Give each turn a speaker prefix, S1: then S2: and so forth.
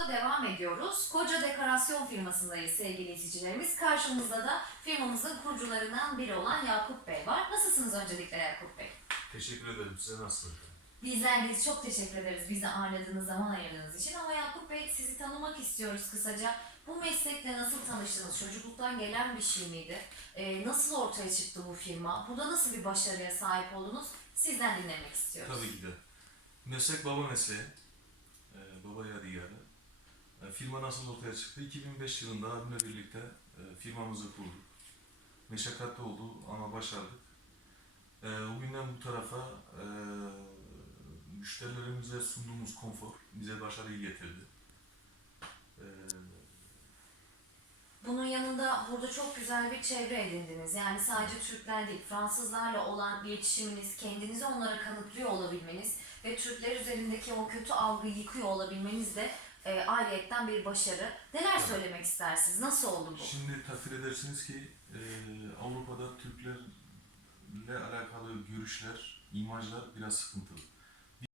S1: Yolculuğumuza devam ediyoruz. Koca Dekorasyon firmasındayız sevgili izleyicilerimiz. Karşımızda da firmamızın kurucularından biri olan Yakup Bey var. Nasılsınız öncelikle Yakup Bey?
S2: Teşekkür ederim. Size nasılsınız?
S1: Bizler de çok teşekkür ederiz bizi ağırladığınız zaman ayırdığınız için. Ama Yakup Bey sizi tanımak istiyoruz kısaca. Bu meslekle nasıl tanıştınız? Çocukluktan gelen bir şey miydi? Ee, nasıl ortaya çıktı bu firma? Burada nasıl bir başarıya sahip oldunuz? Sizden dinlemek istiyoruz.
S2: Tabii ki de. Meslek baba mesleği. Ee, baba firma nasıl ortaya çıktı? 2005 yılında abimle birlikte e, firmamızı kurduk. Meşakkatli oldu ama başardık. Ee, bugünden bu tarafa e, müşterilerimize sunduğumuz konfor bize başarıyı getirdi. Ee,
S1: Bunun yanında burada çok güzel bir çevre edindiniz. Yani sadece Türkler değil, Fransızlarla olan iletişiminiz, kendinizi onlara kanıtlıyor olabilmeniz ve Türkler üzerindeki o kötü algıyı yıkıyor olabilmeniz de e, ayrıyetten bir başarı. Neler söylemek istersiniz? Nasıl oldu bu?
S2: Şimdi takdir edersiniz ki e, Avrupa'da Türklerle alakalı görüşler, imajlar biraz sıkıntılı.